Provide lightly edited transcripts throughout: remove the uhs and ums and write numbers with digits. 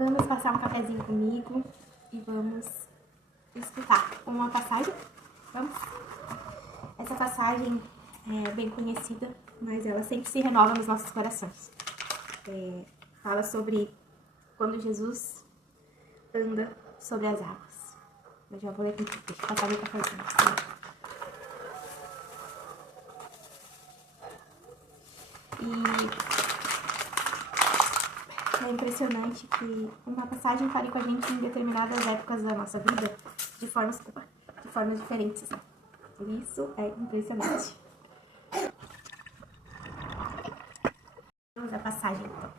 Vamos passar um cafezinho comigo e vamos escutar uma passagem. Vamos? Essa passagem é bem conhecida, mas ela sempre se renova nos nossos corações. Fala sobre quando Jesus anda sobre as águas. Eu já vou ler aqui, deixa eu passar meu cafezinho. E é impressionante que uma passagem fale com a gente em determinadas épocas da nossa vida de formas diferentes. Por isso é impressionante. Vamos à passagem então.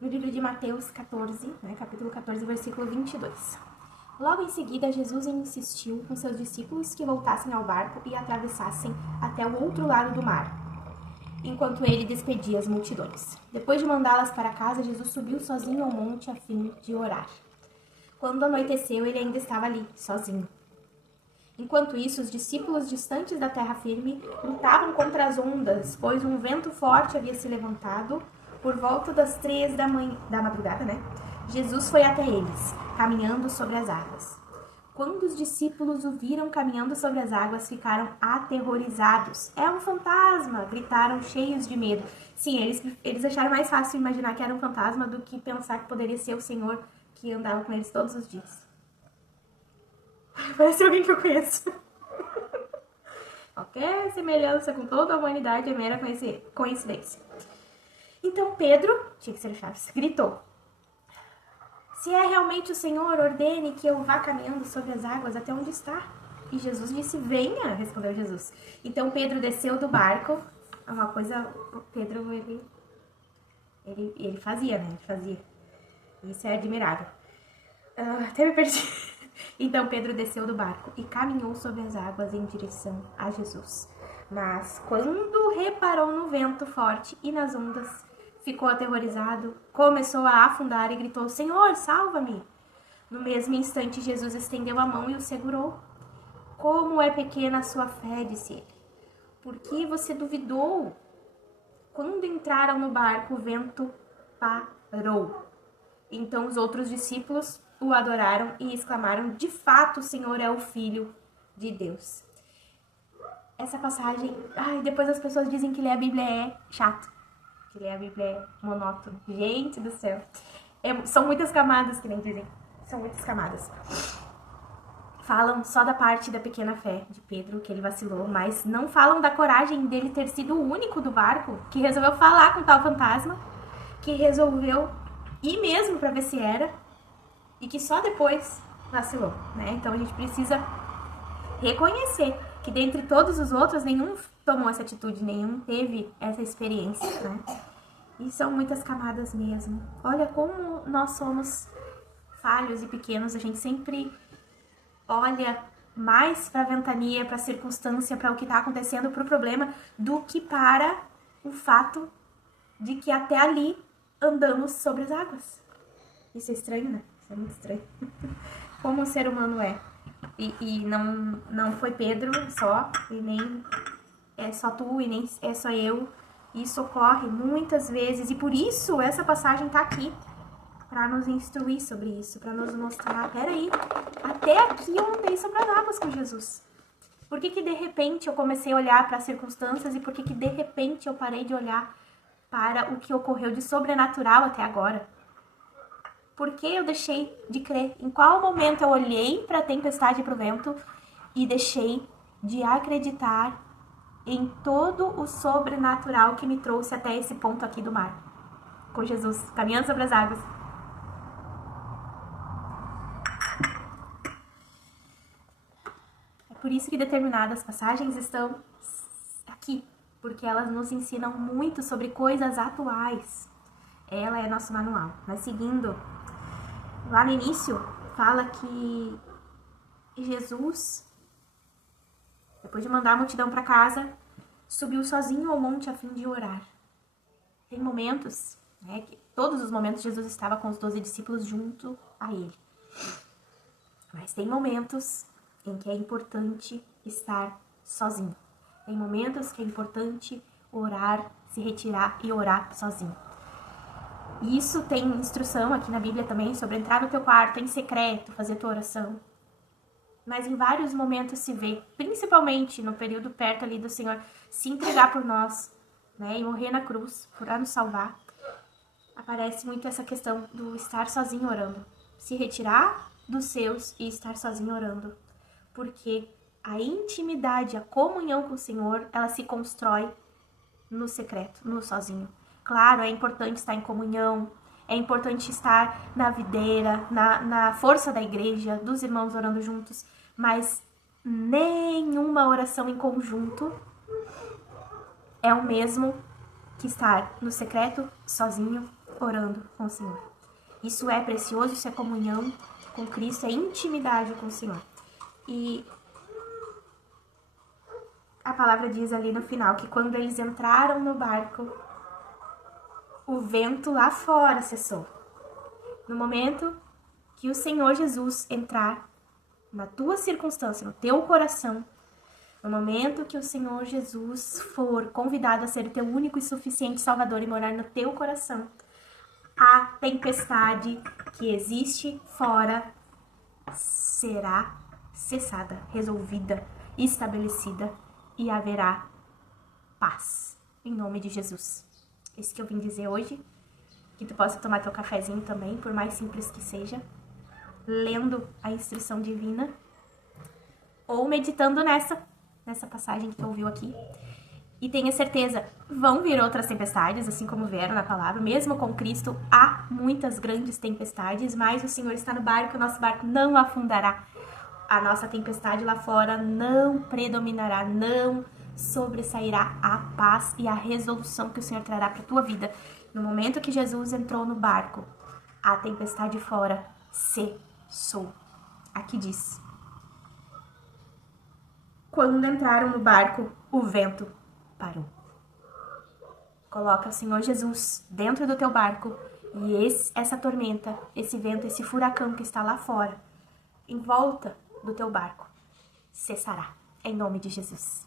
No livro de Mateus 14, capítulo 14, versículo 22. Logo em seguida, Jesus insistiu com seus discípulos que voltassem ao barco e atravessassem até o outro lado do mar, enquanto ele despedia as multidões. Depois de mandá-las para casa, Jesus subiu sozinho ao monte a fim de orar. Quando anoiteceu, ele ainda estava ali, sozinho. Enquanto isso, os discípulos distantes da terra firme lutavam contra as ondas, pois um vento forte havia se levantado. Por volta das 3 da madrugada, Jesus foi até eles, caminhando sobre as águas. Quando os discípulos o viram caminhando sobre as águas, ficaram aterrorizados. É um fantasma! Gritaram, cheios de medo. Sim, eles acharam mais fácil imaginar que era um fantasma do que pensar que poderia ser o Senhor que andava com eles todos os dias. Parece alguém que eu conheço. Qualquer semelhança com toda a humanidade é mera coincidência. Então Pedro, tinha que ser o Chaves, gritou: "Se é realmente o Senhor, ordene que eu vá caminhando sobre as águas até onde está." E Jesus disse: "Venha", respondeu Jesus. Então Pedro desceu do barco. Uma coisa, Pedro, ele fazia, Ele fazia. Isso é admirável. Até me perdi. Então Pedro desceu do barco e caminhou sobre as águas em direção a Jesus. Mas quando reparou no vento forte e nas ondas, ficou aterrorizado, começou a afundar e gritou: "Senhor, salva-me!" No mesmo instante, Jesus estendeu a mão e o segurou. "Como é pequena a sua fé", disse ele. "Por que você duvidou?" Quando entraram no barco, o vento parou. Então os outros discípulos o adoraram e exclamaram: "De fato, o Senhor é o Filho de Deus." Essa passagem... depois as pessoas dizem que ler a Bíblia é chato. Que ler a Bíblia é monótono. Gente do céu. São muitas camadas, que nem dizem. São muitas camadas. Falam só da parte da pequena fé de Pedro, que ele vacilou, mas não falam da coragem dele ter sido o único do barco que resolveu falar com tal fantasma, que resolveu ir mesmo para ver se era, e que só depois vacilou, Então a gente precisa reconhecer que dentre todos os outros, nenhum tomou essa atitude, nenhum teve essa experiência, E são muitas camadas mesmo. Olha como nós somos falhos e pequenos, a gente sempre olha mais para a ventania, para a circunstância, para o que está acontecendo, para o problema, do que para o fato de que até ali andamos sobre as águas. Isso é estranho, Isso é muito estranho. Como o ser humano é. E não foi Pedro só, e nem é só tu, e nem é só eu. Isso ocorre muitas vezes, e por isso essa passagem tá aqui, para nos instruir sobre isso, para nos mostrar: peraí, até aqui eu andei sobre as águas com Jesus. Por que de repente eu comecei a olhar para as circunstâncias, e por que de repente eu parei de olhar para o que ocorreu de sobrenatural até agora? Por que eu deixei de crer? Em qual momento eu olhei para a tempestade e para o vento e deixei de acreditar em todo o sobrenatural que me trouxe até esse ponto aqui do mar, com Jesus, caminhando sobre as águas? É por isso que determinadas passagens estão aqui, porque elas nos ensinam muito sobre coisas atuais. Ela é nosso manual. Mas seguindo, lá no início, fala que Jesus, depois de mandar a multidão para casa, subiu sozinho ao monte a fim de orar. Tem momentos, que todos os momentos Jesus estava com os 12 discípulos junto a ele. Mas tem momentos em que é importante estar sozinho. Tem momentos que é importante orar, se retirar e orar sozinho. Isso tem instrução aqui na Bíblia também sobre entrar no teu quarto em secreto, fazer tua oração. Mas em vários momentos se vê, principalmente no período perto ali do Senhor se entregar por nós, né, e morrer na cruz, para nos salvar, aparece muito essa questão do estar sozinho orando. Se retirar dos seus e estar sozinho orando. Porque a intimidade, a comunhão com o Senhor, ela se constrói no secreto, no sozinho. Claro, é importante estar em comunhão, é importante estar na videira, na força da igreja, dos irmãos orando juntos, mas nenhuma oração em conjunto é o mesmo que estar no secreto, sozinho, orando com o Senhor. Isso é precioso, isso é comunhão com Cristo, é intimidade com o Senhor. E a palavra diz ali no final que quando eles entraram no barco, o vento lá fora cessou. No momento que o Senhor Jesus entrar na tua circunstância, no teu coração, no momento que o Senhor Jesus for convidado a ser o teu único e suficiente Salvador e morar no teu coração, a tempestade que existe fora será cessada, resolvida, estabelecida e haverá paz. Em nome de Jesus. Esse que eu vim dizer hoje, que tu possa tomar teu cafezinho também, por mais simples que seja, lendo a instrução divina ou meditando nessa passagem que tu ouviu aqui. E tenha certeza, vão vir outras tempestades, assim como vieram na palavra. Mesmo com Cristo, há muitas grandes tempestades, mas o Senhor está no barco, o nosso barco não afundará. A nossa tempestade lá fora não predominará, não sobressairá a paz e a resolução que o Senhor trará para a tua vida. No momento que Jesus entrou no barco, a tempestade fora cessou. Aqui diz: quando entraram no barco, o vento parou. Coloca o Senhor Jesus dentro do teu barco e essa tormenta, esse vento, esse furacão que está lá fora, em volta do teu barco, cessará. Em nome de Jesus.